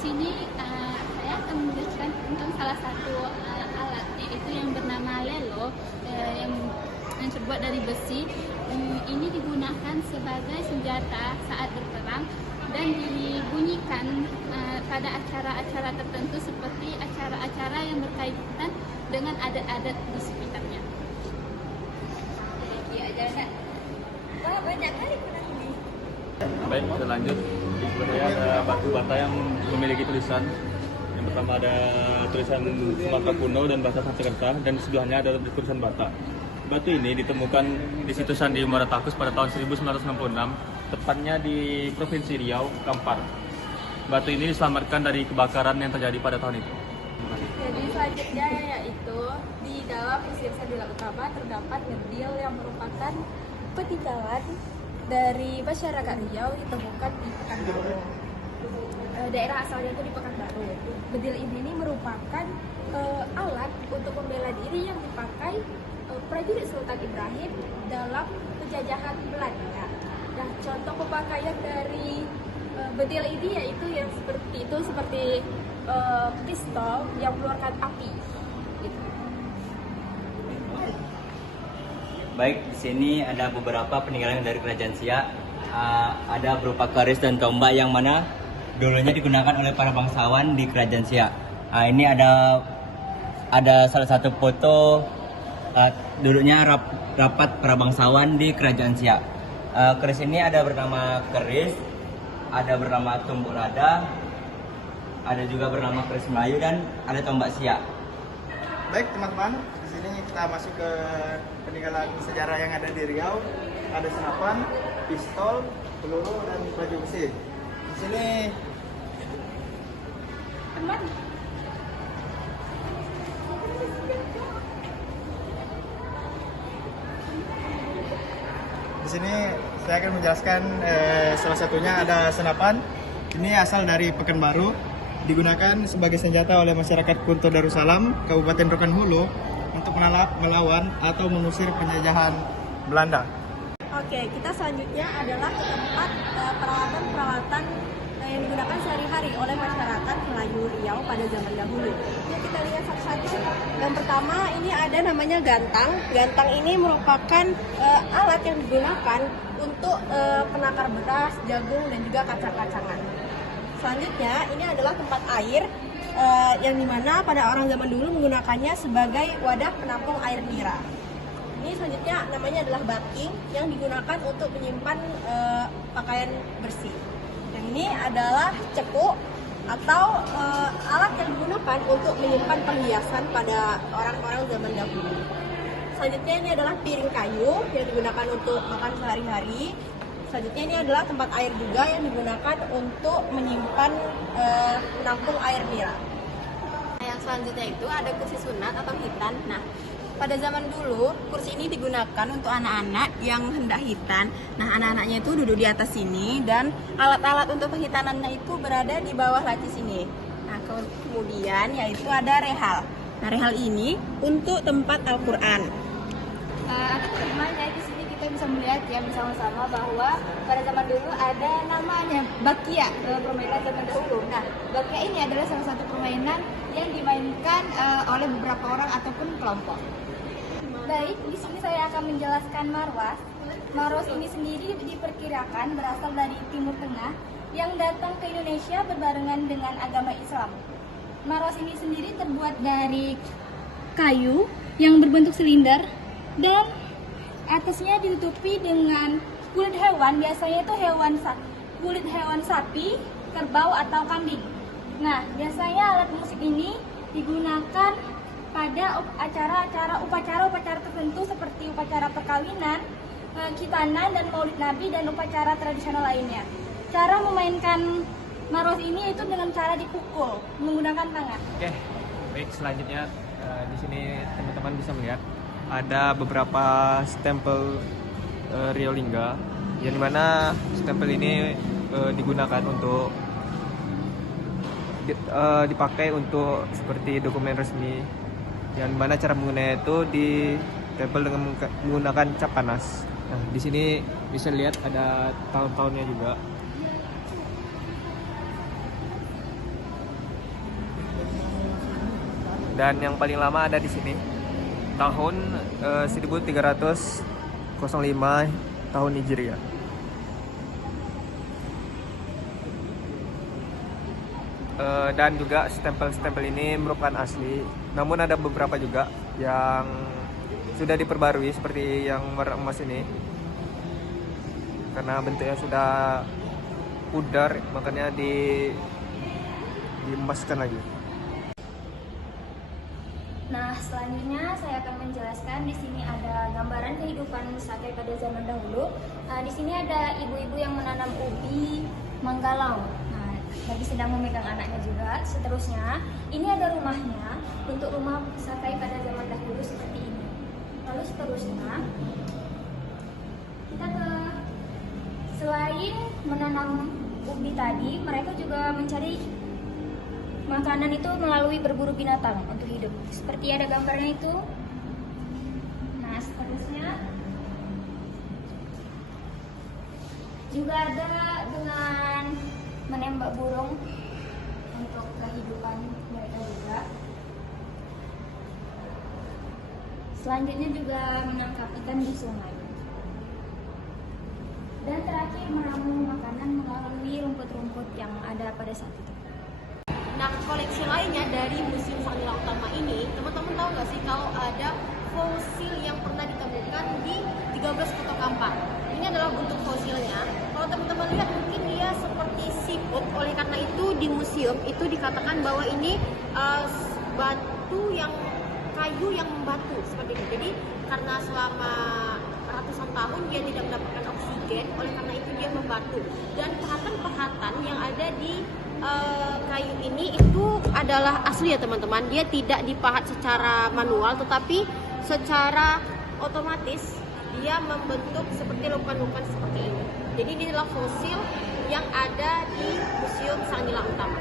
sini saya akan menjelaskan tentang salah satu alat, yaitu yang bernama lelo, yang terbuat dari besi. Ini digunakan sebagai senjata saat berperang dan dibunyikan pada acara-acara tertentu seperti acara-acara yang berkaitan dengan adat-adat di sekitarnya. Iya, jangan. Wah, banyak kali pernah ini. Baik, kita lanjut. Di sebelah ada batu bata yang memiliki tulisan. Yang pertama ada tulisan Sumatera kuno dan bahasa Sanskerta, dan di sebelahnya ada tulisan Bata. Batu ini ditemukan di situs Candi Muara Takus pada tahun 1966, tepatnya di Provinsi Riau, Kampar. Batu ini diselamatkan dari kebakaran yang terjadi pada tahun itu. Jadi selanjutnya yaitu di dalam Mesir Sabila Utama terdapat ngedil yang merupakan peninggalan dari masyarakat Riau ditemukan di Pekanbaru. Daerah asalnya itu di Pekanbaru. Bedil ini merupakan alat untuk membela diri yang dipakai prajurit Sultan Ibrahim dalam penjajahan Belanda. Nah, contoh pemakaian dari bedil ini yaitu yang seperti pistol yang mengeluarkan api. Gitu. Baik, di sini ada beberapa peninggalan dari Kerajaan Siak. Ada berupa keris dan tombak yang mana dulunya digunakan oleh para bangsawan di Kerajaan Siak. Ini ada salah satu foto duduknya rapat para bangsawan di Kerajaan Siak. Keris ini ada bernama keris, ada bernama tumbuk lada, ada juga bernama keris Melayu, dan ada tombak Siak. Baik teman-teman, di sini kita masuk ke peninggalan sejarah yang ada di Riau. Ada senapan, pistol, peluru, dan baju besi. Di sini saya akan menjelaskan salah satunya ada senapan. Ini asal dari Pekanbaru, digunakan sebagai senjata oleh masyarakat Kunto Darussalam, Kabupaten Rokan Hulu, untuk melawan atau mengusir penjajahan Belanda. Oke, kita selanjutnya adalah ke tempat peralatan-peralatan yang digunakan sehari-hari oleh masyarakat Melayu Riau pada zaman dahulu. Yuk kita lihat satu-satu. Yang pertama ini ada namanya gantang. Gantang ini merupakan alat yang digunakan untuk penakar beras, jagung, dan juga kacang-kacangan. Selanjutnya ini adalah tempat air yang dimana pada orang zaman dulu menggunakannya sebagai wadah penampung air nira. Ini selanjutnya namanya adalah baking yang digunakan untuk menyimpan pakaian bersih. Yang ini adalah cekuk atau alat yang digunakan untuk menyimpan perhiasan pada orang-orang zaman dahulu. Selanjutnya ini adalah piring kayu yang digunakan untuk makan sehari-hari. Selanjutnya ini adalah tempat air juga yang digunakan untuk menyimpan penampung air nira. Yang selanjutnya itu ada kursi sunat atau hitan. Nah, pada zaman dulu kursi ini digunakan untuk anak-anak yang hendak hitan. Nah, anak-anaknya itu duduk di atas sini dan alat-alat untuk penghitanannya itu berada di bawah laci sini. Nah, kemudian yaitu ada rehal. Nah, rehal ini untuk tempat Al-Qur'an. Teman-teman, di sini kita bisa melihat ya bersama-sama bahwa pada zaman dulu ada namanya bakia dalam permainan zaman dahulu. Nah, bakia ini adalah salah satu permainan yang dimainkan oleh beberapa orang ataupun kelompok. Baik, di sini saya akan menjelaskan marwas. Marwas ini sendiri diperkirakan berasal dari Timur Tengah yang datang ke Indonesia berbarengan dengan agama Islam. Marwas ini sendiri terbuat dari kayu yang berbentuk silinder dan atasnya ditutupi dengan kulit hewan, biasanya itu kulit hewan sapi, kerbau atau kambing. Nah, biasanya alat musik ini digunakan pada upacara tertentu seperti upacara perkawinan, khitanan, dan maulid nabi, dan upacara tradisional lainnya. Cara memainkan marwas ini itu dengan cara dipukul menggunakan tangan. Oke, baik, selanjutnya di sini teman-teman bisa melihat ada beberapa stempel Riau Lingga, yang dimana stempel ini digunakan untuk dipakai untuk seperti dokumen resmi, yang mana cara menggunakannya itu ditempel dengan menggunakan cap panas. Nah, di sini bisa lihat ada tahun-tahunnya juga. Dan yang paling lama ada di sini tahun 1305 tahun Hijriah. Dan juga stempel-stempel ini merupakan asli, namun ada beberapa juga yang sudah diperbarui seperti yang warna emas ini, karena bentuknya sudah pudar makanya diemaskan lagi. Nah, selanjutnya saya akan menjelaskan. Di sini ada gambaran kehidupan Sakai pada zaman dahulu. Di sini ada ibu-ibu yang menanam ubi manggalau. Nah, lagi sedang memegang anaknya juga. Seterusnya, ini ada rumahnya. Bentuk rumah Sakai pada zaman dahulu seperti ini. Lalu seterusnya, kita ke selain menanam ubi tadi, mereka juga mencari makanan itu melalui berburu binatang untuk hidup. Seperti ada gambarnya itu. Nah, seterusnya juga ada dengan menembak burung untuk kehidupan mereka juga. Selanjutnya juga menangkap ikan di sungai. Dan terakhir meramu makanan melalui rumput-rumput yang ada pada saat itu. Nah, koleksi lainnya dari Museum Sang Nila Utama ini, teman-teman tahu nggak sih kalau ada fosil yang pernah ditemukan di 13 Kota Kampar. Ini adalah bentuk fosilnya. Kalau teman-teman lihat mungkin dia seperti siput, oleh karena itu di museum itu dikatakan bahwa ini batu yang kayu yang membatu seperti itu. Jadi karena selama ratusan tahun dia tidak mendapatkan oksigen, oleh karena itu dia membatu. Dan pahatan-pahatan yang ada di kayu ini itu adalah asli ya teman-teman. Dia tidak dipahat secara manual, tetapi secara otomatis dia membentuk seperti lubang-lubang seperti ini. Jadi ini adalah fosil yang ada di Museum Sang Nila Utama.